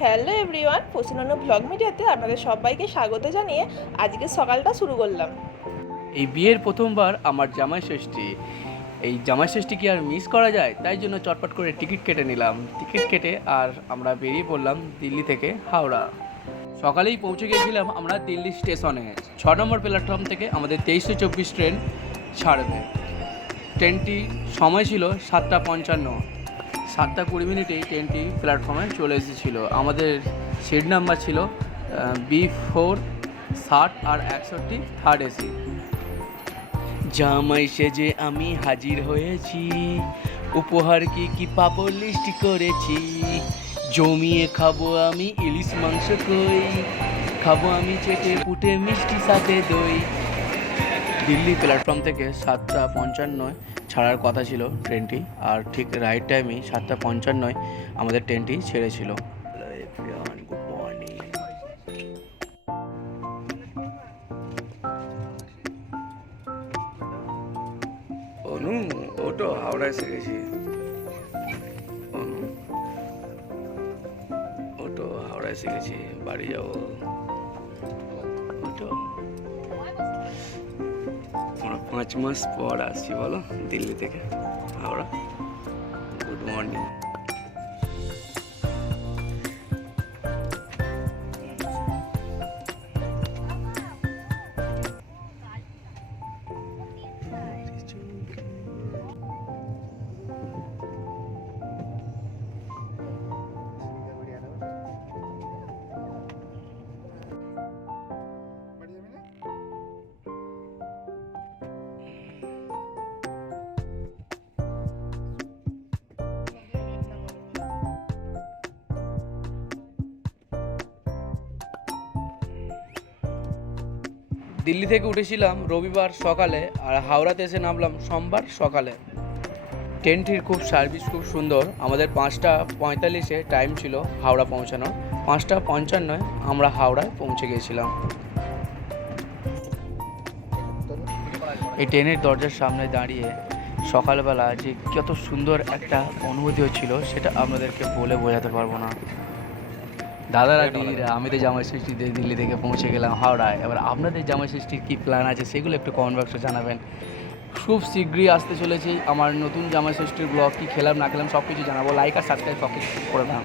Hello everyone Paschimbanga blog মিডিয়াতে আপনাদের সবাইকে স্বাগত জানিয়ে আজকে সকালটা শুরু করলাম। এই বিয়ের প্রথমবার আমার জামাই ষষ্ঠী। এই জামাই ষষ্ঠী কি আর মিস করা যায়? তাই জন্য চটপট করে টিকিট কেটে নিলাম। টিকিট কেটে আর আমরা বেরিয়ে পড়লাম দিল্লি থেকে হাওড়া। সকালেই পৌঁছে গিয়েছিলাম আমরা দিল্লি স্টেশনে। ছ নম্বর প্ল্যাটফর্ম থেকে আমাদের তেইশশো চব্বিশ ট্রেন ছাড়বে। ট্রেনটি সময় ছিল সাতটা পঞ্চান্ন। সাতটা কুড়ি মিনিটেই ট্রেনটি প্ল্যাটফর্মে চলে এসেছিল। আমাদের সিট নাম্বার ছিল বি ফোর ষাট আর একষট্টি থার্ড এসি জামাই সেজে আমি হাজির হয়েছি, উপহার কি কি পাপড় লিস্ট করেছি? জমিয়ে খাব আমি ইলিশ মাংস কই খাব আমি চেটে পুটে মিষ্টি সাথে দই। দিল্লি প্ল্যাটফর্ম থেকে সাতটা পঞ্চান্নয় ছাড়ার কথা ছিল ট্রেনটি, আর ঠিক রাইট টাইমেই সাতটা পঞ্চান্নয় আমাদের ট্রেনটি ছেড়েছিল। অনু ওটো হাওড়া এসে গেছি। অনু ওটো হাওড়া এসে গেছি, বাড়ি যাব। ওটো পাঁচ মাস পর আসছি বলো দিল্লি থেকে। হাওড়া। গুড মর্নিং দিল্লি থেকে উঠেছিলাম রবিবার সকালে আর হাওড়াতে এসে নামলাম সোমবার সকালে। ট্রেনটির খুব সার্ভিস খুব সুন্দর। আমাদের পাঁচটা পঁয়তাল্লিশে টাইম ছিল হাওড়া পৌঁছানোর। পাঁচটা পঞ্চান্নয় আমরা হাওড়ায় পৌঁছে গিয়েছিলাম। এই ট্রেনের দরজার সামনে দাঁড়িয়ে সকালবেলা যে কত সুন্দর একটা অনুভূতি হচ্ছিল সেটা আপনাদেরকে বলে বোঝাতে পারব না। দাদারা দিদিরা আমি তো জামাই ষষ্ঠীতে দিল্লি থেকে পৌঁছে গেলাম হাওড়ায়। এবার আপনাদের জামাই ষষ্ঠীর কী প্ল্যান আছে সেগুলো একটু কমেন্ট বক্সে জানাবেন। খুব শীঘ্রই আসতে চলেছি। আমার নতুন জামাই ষষ্ঠীর ব্লগ কী খেলাম না খেলাম সব কিছু জানাব। লাইক আর সাবস্ক্রাইব সব কিছু করে দাম